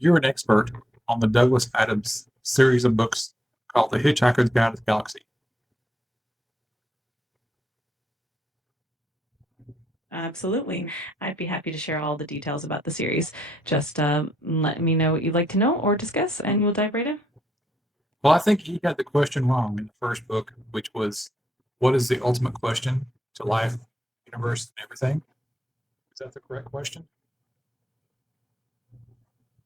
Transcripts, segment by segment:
You're an expert on the Douglas Adams series of books called The Hitchhiker's Guide to the Galaxy. Absolutely. I'd be happy to share all the details about the series. Just let me know what you'd like to know or discuss, and we'll dive right in. Well, I think he got the question wrong in the first book, which was, what is the ultimate question to life, universe, and everything? Is that the correct question?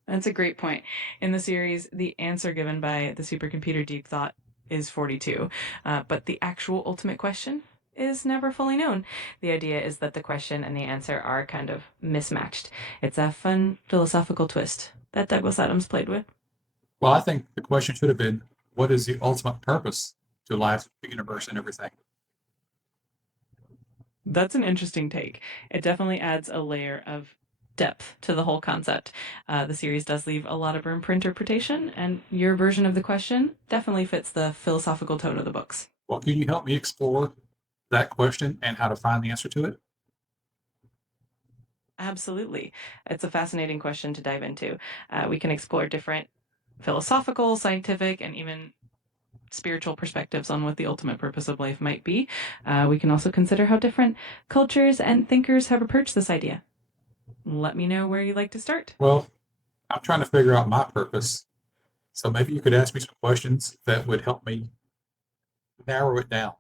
That's a great point. In the series, the answer given by the supercomputer Deep Thought is 42, but the actual ultimate question is never fully known. The idea is that the question and the answer are kind of mismatched. It's a fun philosophical twist that Douglas Adams played with. Well, I think the question should have been, what is the ultimate purpose to life, the universe, and everything? That's an interesting take. It definitely adds a layer of depth to the whole concept. The series does leave a lot of room for interpretation, and your version of the question definitely fits the philosophical tone of the books. Well, can you help me explore that question and how to find the answer to it? Absolutely. It's a fascinating question to dive into. We can explore different philosophical, scientific, and even spiritual perspectives on what the ultimate purpose of life might be. We can also consider how different cultures and thinkers have approached this idea. Let me know where you'd like to start. Well, I'm trying to figure out my purpose. So maybe you could ask me some questions that would help me narrow it down.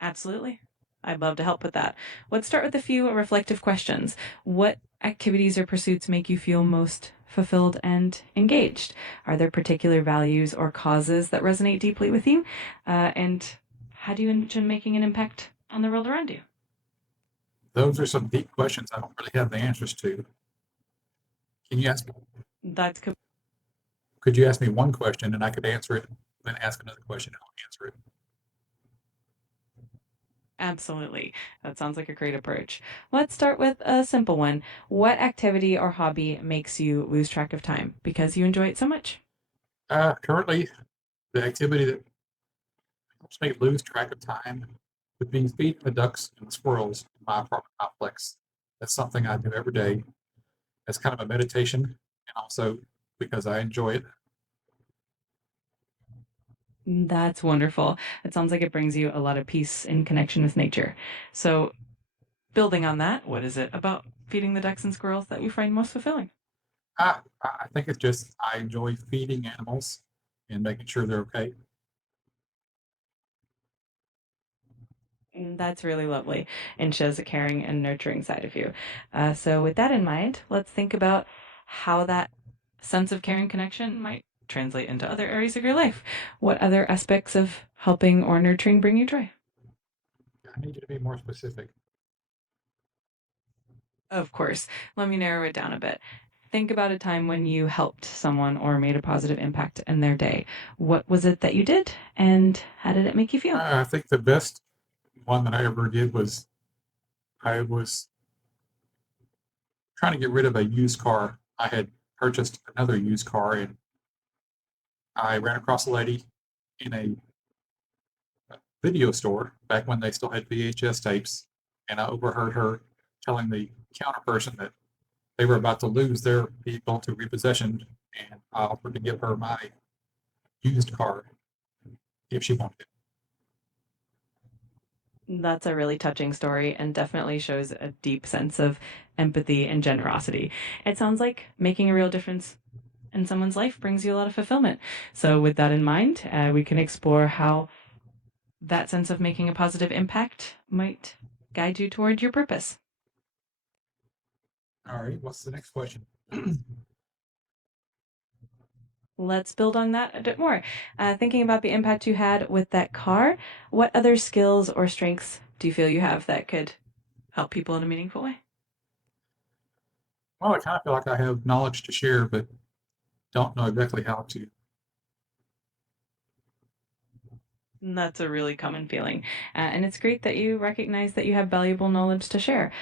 Absolutely. I'd love to help with that. Let's start with a few reflective questions. What activities or pursuits make you feel most fulfilled and engaged? Are there particular values or causes that resonate deeply with you? And how do you envision making an impact on the world around you? Those are some deep questions I don't really have the answers to. Can you ask? That's Could you ask me one question and I could answer it, then ask another question and I'll answer it? Absolutely. That sounds like a great approach. Let's start with a simple one. What activity or hobby makes you lose track of time because you enjoy it so much? Currently, the activity that helps me lose track of time would be feeding the ducks and the squirrels in my apartment complex. That's something I do every day. As kind of a meditation, and also because I enjoy it. That's wonderful. It sounds like it brings you a lot of peace and connection with nature. So, building on that, what is it about feeding the ducks and squirrels that you find most fulfilling? I think it's just I enjoy feeding animals and making sure they're okay. That's really lovely and shows a caring and nurturing side of you. So, with that in mind, let's think about how that sense of caring connection might translate into other areas of your life. What other aspects of helping or nurturing bring you joy? I need you to be more specific. Of course. Let me narrow it down a bit. Think about a time when you helped someone or made a positive impact in their day. What was it that you did, and how did it make you feel? I think the best one that I ever did was I was trying to get rid of a used car. I had purchased another used car and I ran across a lady in a video store back when they still had VHS tapes, and I overheard her telling the counter person that they were about to lose their vehicle to repossession, and I offered to give her my used car if she wanted it. That's a really touching story and definitely shows a deep sense of empathy and generosity. It sounds like making a real difference in someone's life brings you a lot of fulfillment. So, with that in mind, we can explore how that sense of making a positive impact might guide you toward your purpose. All right, what's the next question? Let's build on that a bit more. Thinking about the impact you had with that car, what other skills or strengths do you feel you have that could help people in a meaningful way? Well, I kind of feel like I have knowledge to share, but don't know exactly how to. That's a really common feeling. And it's great that you recognize that you have valuable knowledge to share.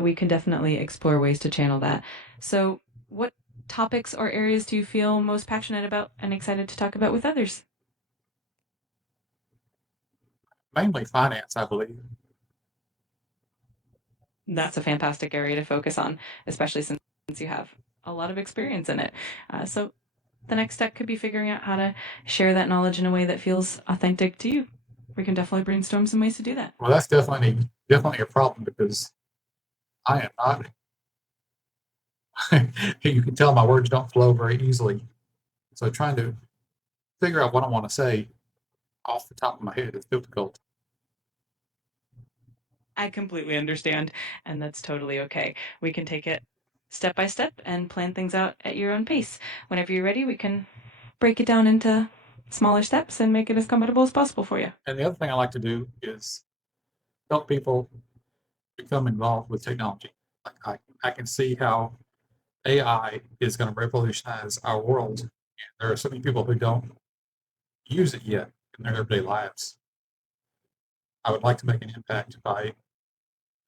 We can definitely explore ways to channel that. So, what topics or areas do you feel most passionate about and excited to talk about with others? Mainly finance, I believe. That's a fantastic area to focus on, especially since you have a lot of experience in it. So the next step could be figuring out how to share that knowledge in a way that feels authentic to you. We can definitely brainstorm some ways to do that. Well, that's definitely a problem because I am not. You can tell my words don't flow very easily. So trying to figure out what I want to say off the top of my head is difficult. I completely understand, and that's totally okay. We can take it step by step and plan things out at your own pace. Whenever you're ready, we can break it down into smaller steps and make it as comfortable as possible for you. And the other thing I like to do is help people become involved with technology. Like I can see how AI is going to revolutionize our world. And there are so many people who don't use it yet in their everyday lives. I would like to make an impact by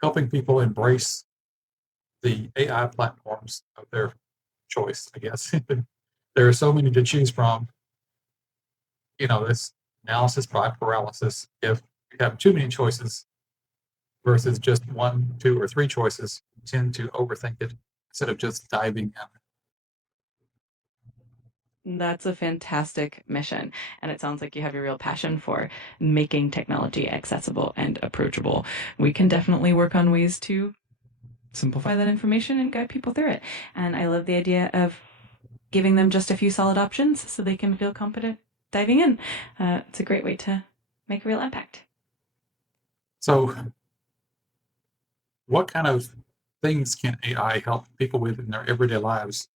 helping people embrace the AI platforms of their choice, I guess. There are so many to choose from. This analysis by paralysis. If you have too many choices versus just one, two, or three choices, you tend to overthink it instead of just diving in. That's a fantastic mission. And it sounds like you have a real passion for making technology accessible and approachable. We can definitely work on ways to simplify that information and guide people through it. And I love the idea of giving them just a few solid options so they can feel confident diving in. It's a great way to make a real impact. So, what kind of things can AI help people with in their everyday lives?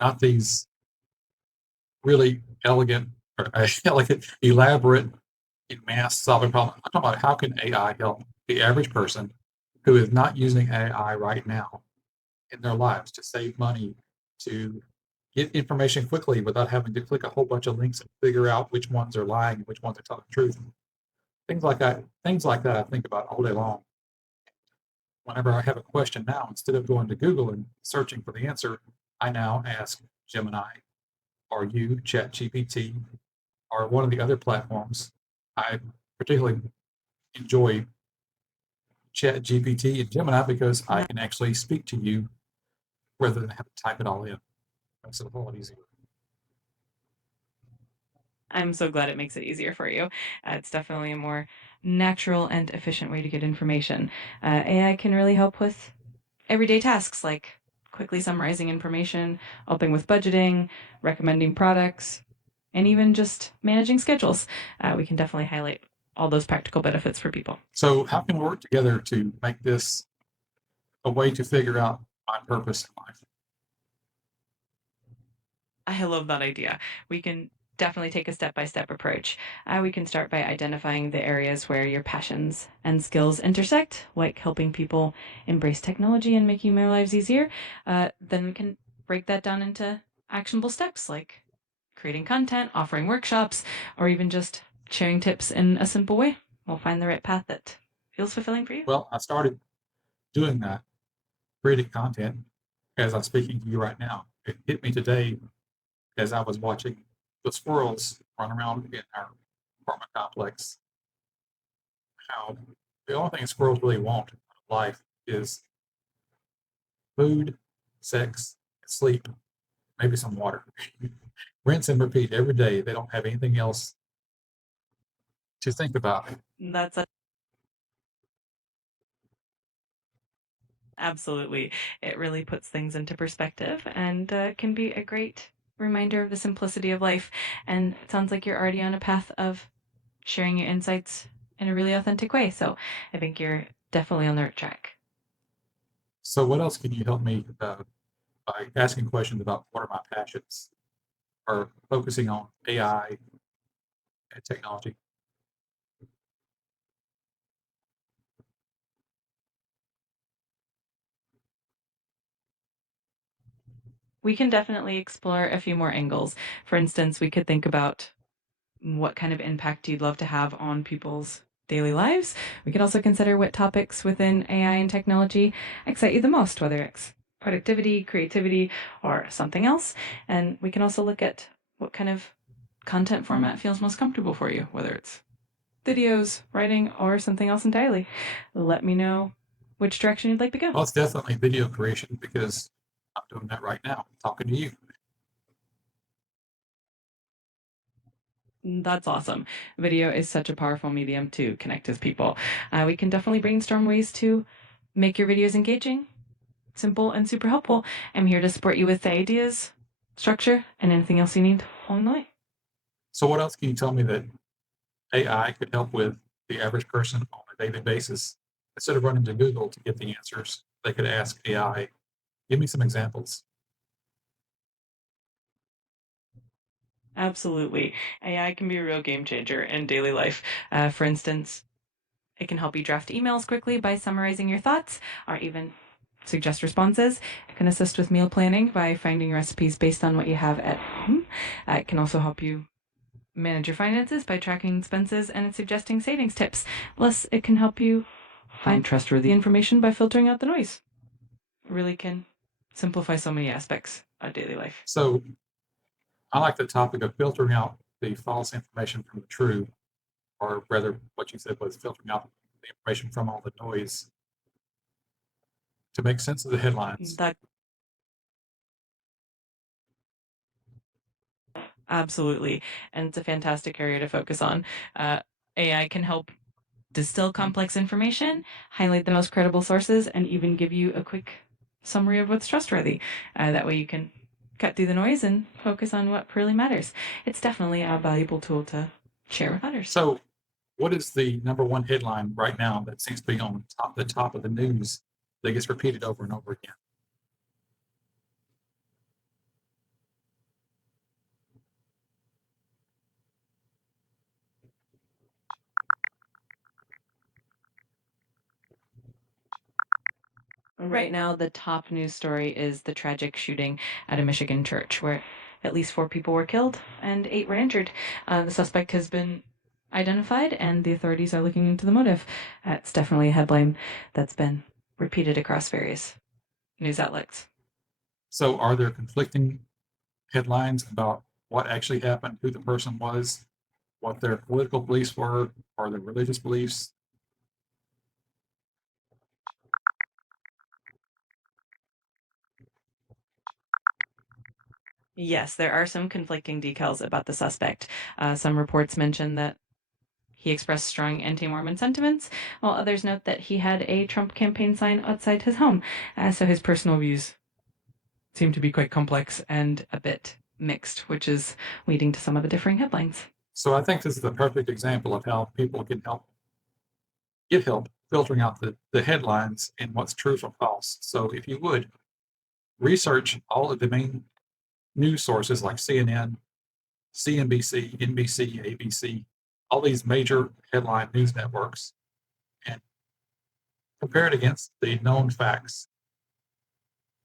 Not these really elegant or elegant, elaborate, mass solving problems. I'm talking about how can AI help the average person who is not using AI right now in their lives to save money, to get information quickly without having to click a whole bunch of links and figure out which ones are lying and which ones are telling the truth. Things like that. Things like that I think about all day long. Whenever I have a question now, instead of going to Google and searching for the answer, I now ask Gemini or you, ChatGPT, or one of the other platforms. I particularly enjoy ChatGPT and Gemini because I can actually speak to you rather than have to type it all in. Makes it a whole lot easier. I'm so glad it makes it easier for you. It's definitely a more natural and efficient way to get information. AI can really help with everyday tasks like quickly summarizing information, helping with budgeting, recommending products, and even just managing schedules. We can definitely highlight all those practical benefits for people. So, how can we work together to make this a way to figure out my purpose in life? I love that idea. We can definitely take a step by step approach. We can start by identifying the areas where your passions and skills intersect, like helping people embrace technology and making their lives easier. Then we can break that down into actionable steps like creating content, offering workshops, or even just sharing tips in a simple way. We'll find the right path that feels fulfilling for you. Well, I started doing that, creating content as I'm speaking to you right now. It hit me today as I was watching the squirrels run around in our apartment complex. How the only thing squirrels really want in life is food, sex, sleep, maybe some water. Rinse and repeat every day. They don't have anything else to think about. That's absolutely. It really puts things into perspective and can be a great reminder of the simplicity of life. And it sounds like you're already on a path of sharing your insights in a really authentic way. So I think you're definitely on the right track. So, what else can you help me by asking questions about what are my passions or focusing on AI and technology? We can definitely explore a few more angles. For instance, we could think about what kind of impact you'd love to have on people's daily lives. We could also consider what topics within AI and technology excite you the most, whether it's productivity, creativity, or something else. And we can also look at what kind of content format feels most comfortable for you, whether it's videos, writing, or something else entirely. Let me know which direction you'd like to go. Well, it's definitely video creation because I'm I'm doing that right now, talking to you. That's awesome. Video is such a powerful medium to connect with people. We can definitely brainstorm ways to make your videos engaging, simple, and super helpful. I'm here to support you with the ideas, structure, and anything else you need along the way. So what else can you tell me that AI could help with the average person on a daily basis? Instead of running to Google to get the answers, they could ask AI. Give me some examples. Absolutely. AI can be a real game changer in daily life. For instance, it can help you draft emails quickly by summarizing your thoughts or even suggest responses. It can assist with meal planning by finding recipes based on what you have at home. It can also help you manage your finances by tracking expenses and suggesting savings tips. Plus, it can help you find trustworthy information by filtering out the noise. It really can simplify so many aspects of daily life. So I like the topic of filtering out the false information from the true, or rather, what you said was filtering out the information from all the noise to make sense of the headlines. That absolutely, and it's a fantastic area to focus on. AI can help distill complex information, highlight the most credible sources, and even give you a quick summary of what's trustworthy. That way you can cut through the noise and focus on what really matters. It's definitely a valuable tool to share with others. So, what is the number one headline right now that seems to be on the top of the news that gets repeated over and over again? Right now, the top news story is the tragic shooting at a Michigan church where at least 4 people were killed and 8 were injured. The suspect has been identified and the authorities are looking into the motive. It's definitely a headline that's been repeated across various news outlets. So, are there conflicting headlines about what actually happened, who the person was, what their political beliefs were, or their religious beliefs? Yes, there are some conflicting details about the suspect. Some reports mention that he expressed strong anti Mormon sentiments, while others note that he had a Trump campaign sign outside his home. So his personal views seem to be quite complex and a bit mixed, which is leading to some of the differing headlines. So, I think this is the perfect example of how people can get help filtering out the headlines and what's true from false. So, if you would research all of the main news sources like CNN, CNBC, NBC, ABC, all these major headline news networks, and compare it against the known facts.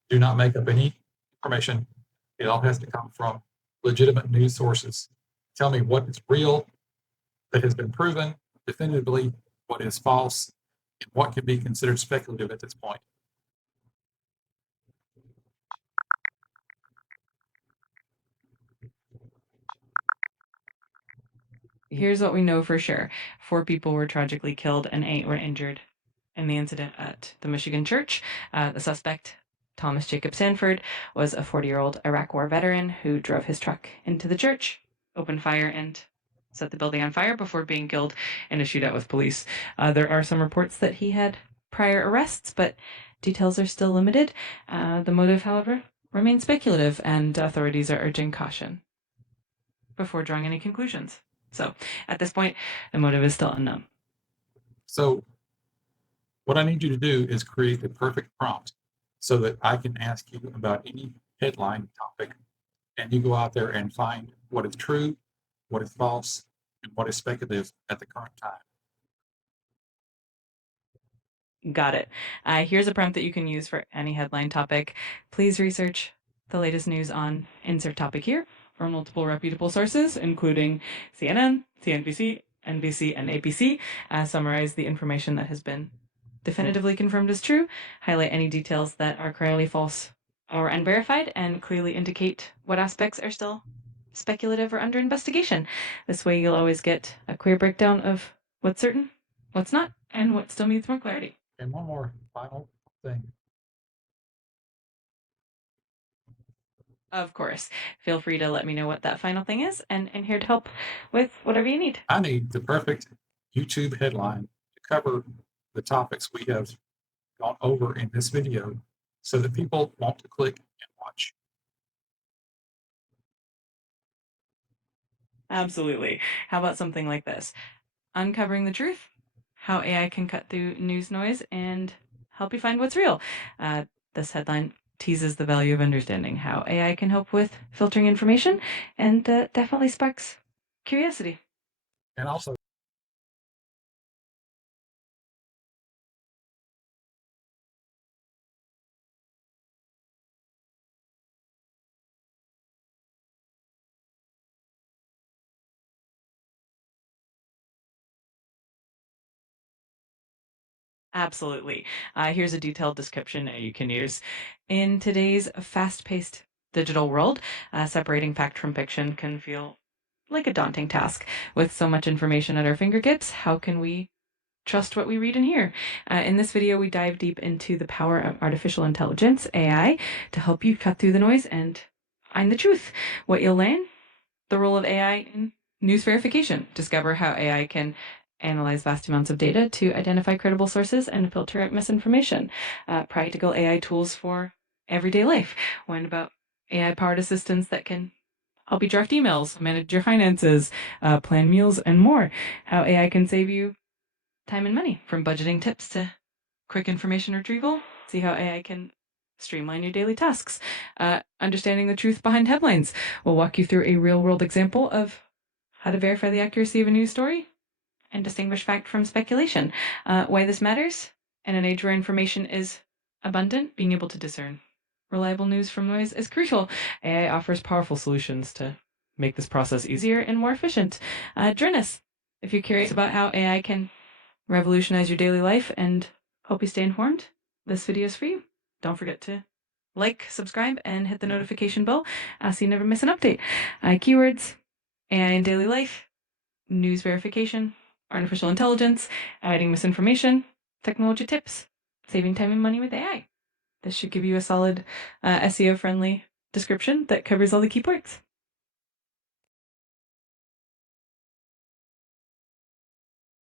Do not make up any information. It all has to come from legitimate news sources. Tell me what is real, that has been proven definitively, what is false, and what can be considered speculative at this point. Here's what we know for sure: 4 people were tragically killed and 8 were injured in the incident at the Michigan church. The suspect, Thomas Jacob Sanford, was a 40-year-old Iraq War veteran who drove his truck into the church, opened fire, and set the building on fire before being killed in a shootout with police. There are some reports that he had prior arrests, but details are still limited. The motive, however, remains speculative, and authorities are urging caution before drawing any conclusions. So, at this point, the motive is still unknown. So, what I need you to do is create the perfect prompt so that I can ask you about any headline topic, and you go out there and find what is true, what is false, and what is speculative at the current time. Got it. Here's a prompt that you can use for any headline topic. Please research the latest news on insert topic here from multiple reputable sources, including CNN, CNBC, NBC, and ABC. Summarize the information that has been definitively confirmed as true, highlight any details that are clearly false or unverified, and clearly indicate what aspects are still speculative or under investigation. This way, you'll always get a clear breakdown of what's certain, what's not, and what still needs more clarity. And one more final thing. Of course. Feel free to let me know what that final thing is, and here to help with whatever you need. I need the perfect YouTube headline to cover the topics we have gone over in this video so that people want to click and watch. Absolutely. How about something like this? Uncovering the truth, how AI can cut through news noise and help you find what's real. This headline teases the value of understanding how AI can help with filtering information and definitely sparks curiosity. And also, Absolutely. Here's a detailed description you can use. In today's fast paced digital world, separating fact from fiction can feel like a daunting task. With so much information at our fingertips, how can we trust what we read and hear? In this video, we dive deep into the power of artificial intelligence, AI, to help you cut through the noise and find the truth. What you'll learn, the role of AI in news verification, discover how AI can analyze vast amounts of data to identify credible sources and filter out misinformation, practical AI tools for everyday life, learn about AI powered assistants that can help you draft emails, manage your finances, plan meals, and more, how AI can save you time and money, from budgeting tips to quick information retrieval. See how AI can streamline your daily tasks. Understanding the truth behind headlines. We'll walk you through a real world example of how to verify the accuracy of a news story and distinguish fact from speculation. Why this matters in an age where information is abundant, being able to discern reliable news from noise is crucial. AI offers powerful solutions to make this process easier and more efficient. Join us if you're curious about how AI can revolutionize your daily life and help you stay informed. This video is for you. Don't forget to like, subscribe, and hit the notification bell so you never miss an update. Keywords: AI in daily life, news verification, artificial intelligence, hiding misinformation, technology tips, saving time and money with AI. This should give you a solid SEO friendly description that covers all the key points.